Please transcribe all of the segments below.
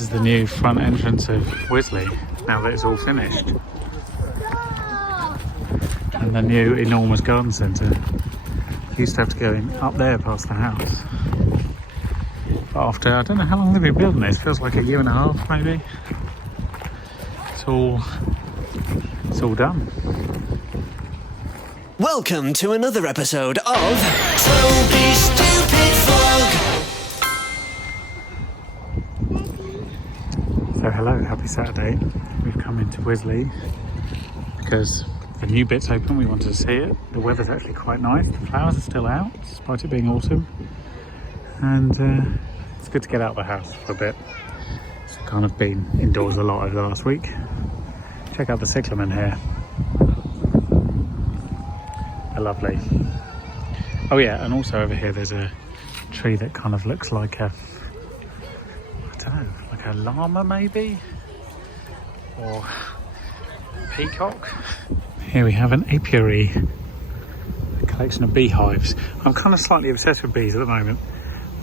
This is the new front entrance of Wisley, now that it's all finished. And the new enormous garden centre. Used to have to go in up there past the house. But after, I don't know how long they've been building this, feels like a year and a half maybe. It's all done. Welcome to another episode of Toby Stupid Vlog. So hello, happy Saturday. We've come into Wisley because the new bit's open, we wanted to see it. The weather's actually quite nice, the flowers are still out despite it being autumn. And it's good to get out of the house for a bit. It's kind of been indoors a lot over the last week. Check out the cyclamen here. They're lovely. Oh yeah, and also over here there's a tree that kind of looks like a, I don't know, like a llama maybe? Or a peacock? Here we have an apiary, a collection of beehives. I'm kind of slightly obsessed with bees at the moment.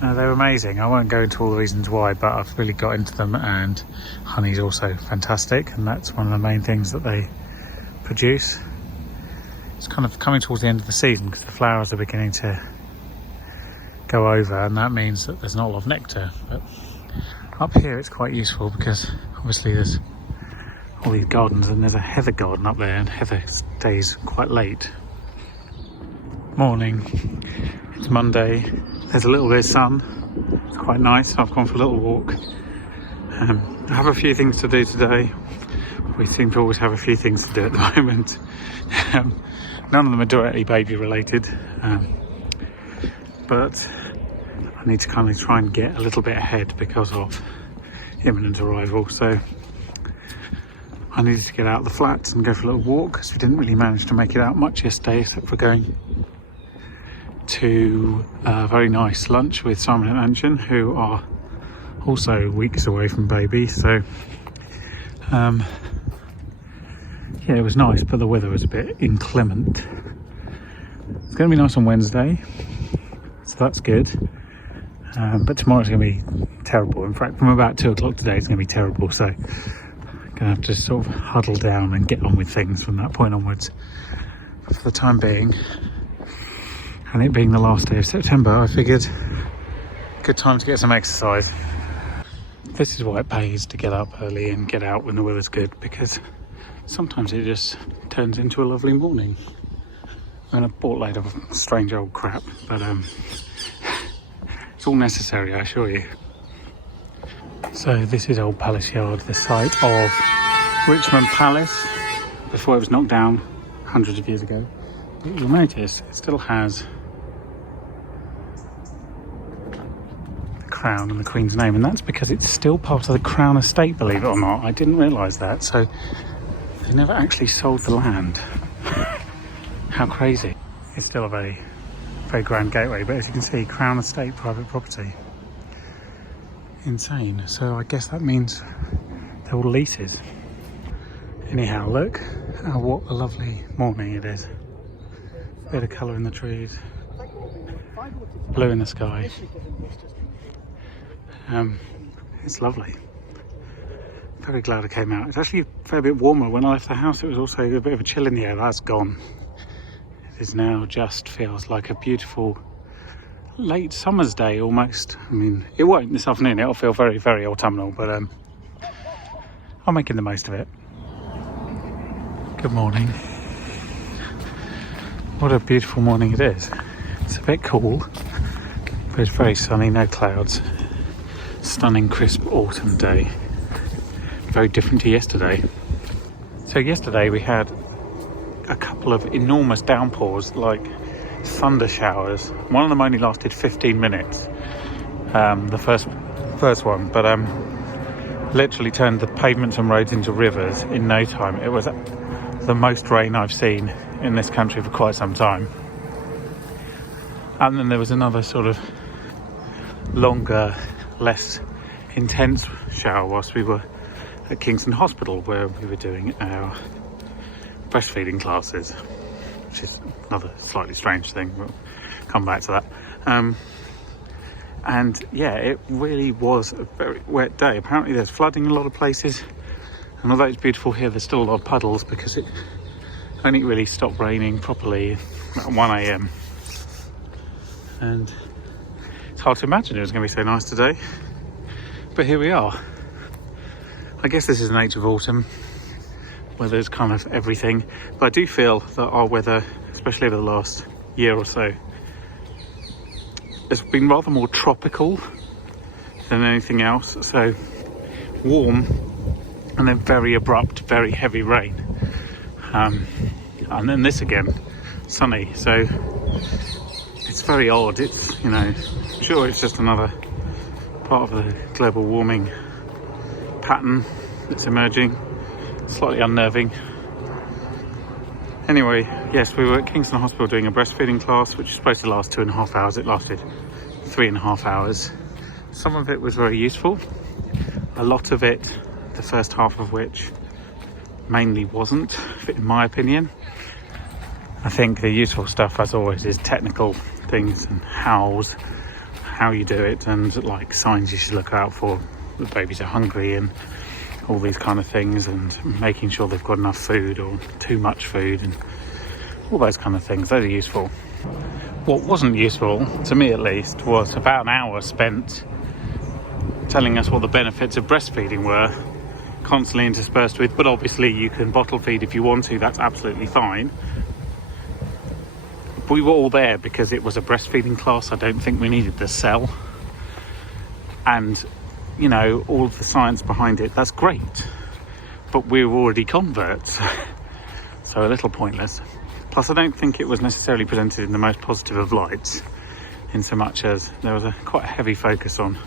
They're amazing. I won't go into all the reasons why, but I've really got into them, and honey's also fantastic, and that's one of the main things that they produce. It's kind of coming towards the end of the season because the flowers are beginning to go over, and that means that there's not a lot of nectar. But up here it's quite useful because obviously there's all these gardens, and there's a heather garden up there, and heather stays quite late. Morning. It's Monday. There's a little bit of sun. It's quite nice. I've gone for a little walk. I have a few things to do today. We seem to always have a few things to do at the moment. None of them are directly baby related, but I need to kind of try and get a little bit ahead because of imminent arrival. So I needed to get out of the flats and go for a little walk because we didn't really manage to make it out much yesterday, except for going to a very nice lunch with Simon and Anjan, who are also weeks away from baby. So yeah, it was nice, but the weather was a bit inclement. It's going to be nice on Wednesday, so that's good. But tomorrow's going to be terrible. In fact, from about 2 o'clock today, it's going to be terrible. So I'm going to have to sort of huddle down and get on with things from that point onwards. But for the time being, and it being the last day of September, I figured good time to get some exercise. This is why it pays to get up early and get out when the weather's good, because sometimes it just turns into a lovely morning. And a boatload of strange old crap, but it's all necessary, I assure you. So this is Old Palace Yard, the site of Richmond Palace before it was knocked down hundreds of years ago. But you'll notice it still has the crown and the Queen's name, and that's because it's still part of the Crown estate, believe it or not. I didn't realise that. So they never actually sold the land. How crazy. It's still a very, very grand gateway, but as you can see, Crown estate, private property. Insane. So I guess that means they're all leases. Anyhow, look what a lovely morning it is. Bit of colour in the trees, blue in the sky. It's lovely. Very glad I came out. It's actually a fair bit warmer. When I left the house, it was also a bit of a chill in the air. That's gone. It is now just feels like a beautiful late summer's day almost. I mean, it won't this afternoon. It'll feel very, very autumnal, but I'm making the most of it. Good morning. What a beautiful morning it is. It's a bit cool, but it's very sunny, no clouds. Stunning, crisp autumn day. Very different to yesterday. So yesterday we had a couple of enormous downpours, like thunder showers. One of them only lasted 15 minutes, the first one, but literally turned the pavements and roads into rivers in no time. It was the most rain I've seen in this country for quite some time. And then there was another sort of longer, less intense shower whilst we were at Kingston Hospital, where we were doing our breastfeeding classes, which is another slightly strange thing. We'll come back to that. And yeah, it really was a very wet day. Apparently there's flooding in a lot of places, and although it's beautiful here, there's still a lot of puddles because it only really stopped raining properly at 1 a.m. and it's hard to imagine it was going to be so nice today, but here we are. I guess this is the nature of autumn, where there's kind of everything, but I do feel that our weather, especially over the last year or so, has been rather more tropical than anything else. So warm and then very abrupt, very heavy rain, and then this again, sunny. So it's very odd. It's, you know, I'm sure it's just another part of the global warming pattern that's emerging. Slightly unnerving. Anyway, yes, we were at Kingston Hospital doing a breastfeeding class, which was supposed to last 2.5 hours. It lasted 3.5 hours. Some of it was very useful. A lot of it, the first half of which mainly wasn't, in my opinion. I think the useful stuff, as always, is technical things and how you do it, and like signs you should look out for. The babies are hungry and all these kind of things, and making sure they've got enough food or too much food and all those kind of things. Those are useful. What wasn't useful, to me at least, was about an hour spent telling us what the benefits of breastfeeding were, constantly interspersed with, but obviously you can bottle feed if you want to, that's absolutely fine. We were all there because it was a breastfeeding class. I don't think we needed the sell. And you know, all of the science behind it, that's great, but we were already converts, so a little pointless. Plus I don't think it was necessarily presented in the most positive of lights, in so much as there was quite a heavy focus on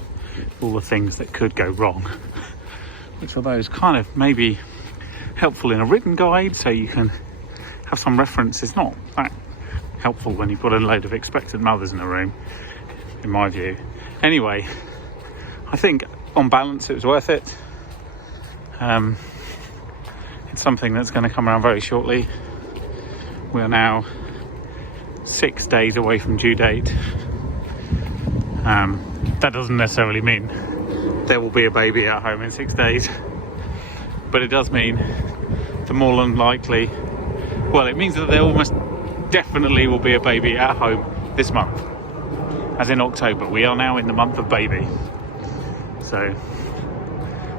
all the things that could go wrong, which are those kind of maybe helpful in a written guide, so you can have some reference. It's not that helpful when you've got a load of expectant mothers in a room, in my view. Anyway, I think on balance it was worth it. It's something that's going to come around very shortly. We are now 6 days away from due date. That doesn't necessarily mean there will be a baby at home in 6 days, but it does mean the more than likely, well, it means that there almost definitely will be a baby at home this month, as in October. We are now in the month of baby. So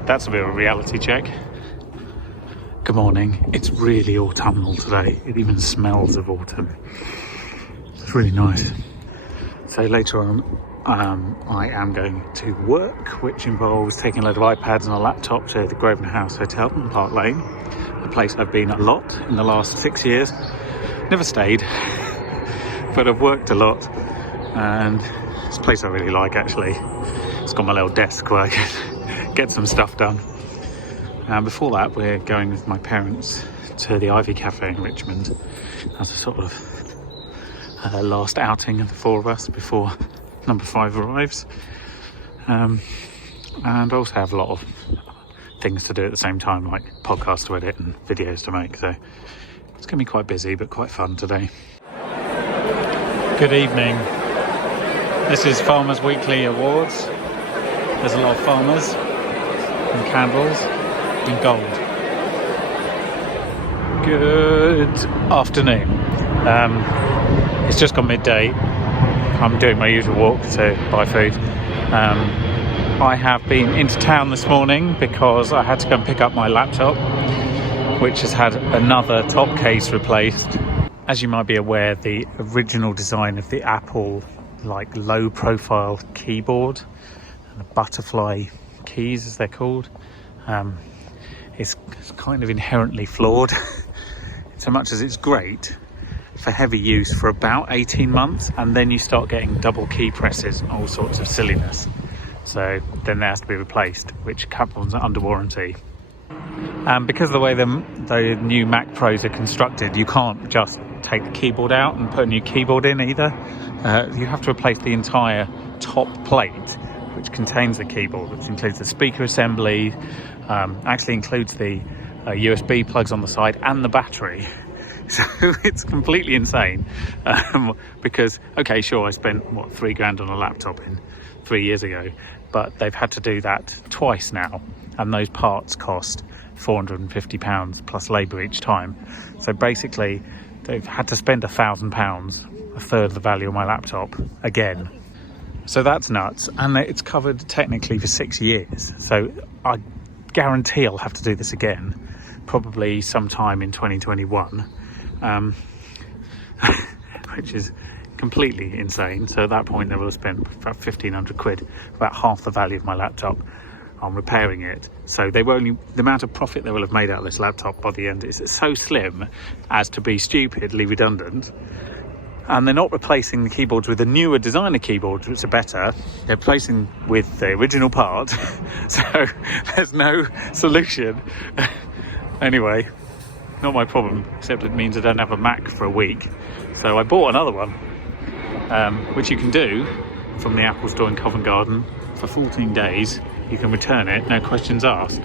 that's a bit of a reality check. Good morning. It's really autumnal today. It even smells of autumn. It's really nice. So later on, I am going to work, which involves taking a load of iPads and a laptop to the Grosvenor House Hotel in Park Lane, a place I've been a lot in the last 6 years. Never stayed, but I've worked a lot, and it's a place I really like, actually. It's got my little desk where I can get some stuff done. Before that, we're going with my parents to the Ivy Cafe in Richmond as a sort of last outing of the four of us before number 5 arrives. And I also have a lot of things to do at the same time, like podcasts to edit and videos to make. So it's going to be quite busy, but quite fun today. Good evening. This is Farmers Weekly Awards. There's a lot of farmers and candles and gold. Good afternoon. It's just gone midday. I'm doing my usual walk to buy food. I have been into town this morning because I had to go and pick up my laptop, which has had another top case replaced. As you might be aware, the original design of the Apple low profile keyboard and the butterfly keys, as they're called, is kind of inherently flawed. So much as it's great for heavy use for about 18 months, and then you start getting double key presses and all sorts of silliness. So then they have to be replaced, which comes under warranty. Because of the way the new Mac Pros are constructed, you can't just take the keyboard out and put a new keyboard in either. You have to replace the entire top plate, which contains the keyboard, which includes the speaker assembly, actually includes the USB plugs on the side and the battery. So it's completely insane, because, okay, sure, I spent, $3 grand on a laptop in 3 years ago, but they've had to do that twice now, and those parts cost £450 plus labour each time. So basically they've had to spend £1,000, a third of the value of my laptop, again. So that's nuts, and it's covered technically for 6 years, so I guarantee I'll have to do this again, probably sometime in 2021, which is completely insane. So at that point they will have spent about 1,500 quid, about half the value of my laptop, on repairing it. So the amount of profit they will have made out of this laptop by the end is so slim as to be stupidly redundant. And they're not replacing the keyboards with the newer designer keyboards, which are better. They're replacing with the original part. So there's no solution. Anyway, not my problem, except it means I don't have a Mac for a week. So I bought another one, which you can do from the Apple Store in Covent Garden for 14 days. You can return it, no questions asked.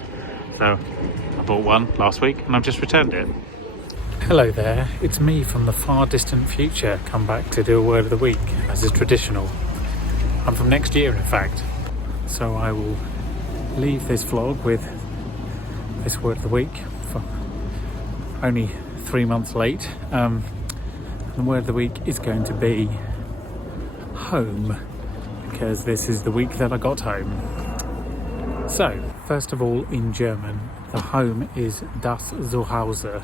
So I bought one last week and I've just returned it. Hello there, it's me from the far distant future, come back to do a word of the week, as is traditional. I'm from next year, in fact. So I will leave this vlog with this word of the week, for only 3 months late. The word of the week is going to be home, because this is the week that I got home. So, first of all, in German, the home is das Zuhause.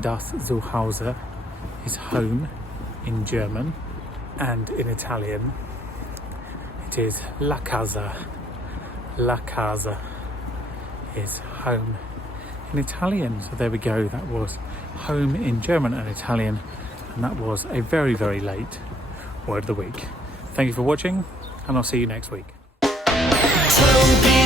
Das Zuhause is home in German, and in Italian it is la casa. La casa is home in Italian. So there we go, that was home in German and Italian, and that was a very, very late word of the week. Thank you for watching, and I'll see you next week. Toby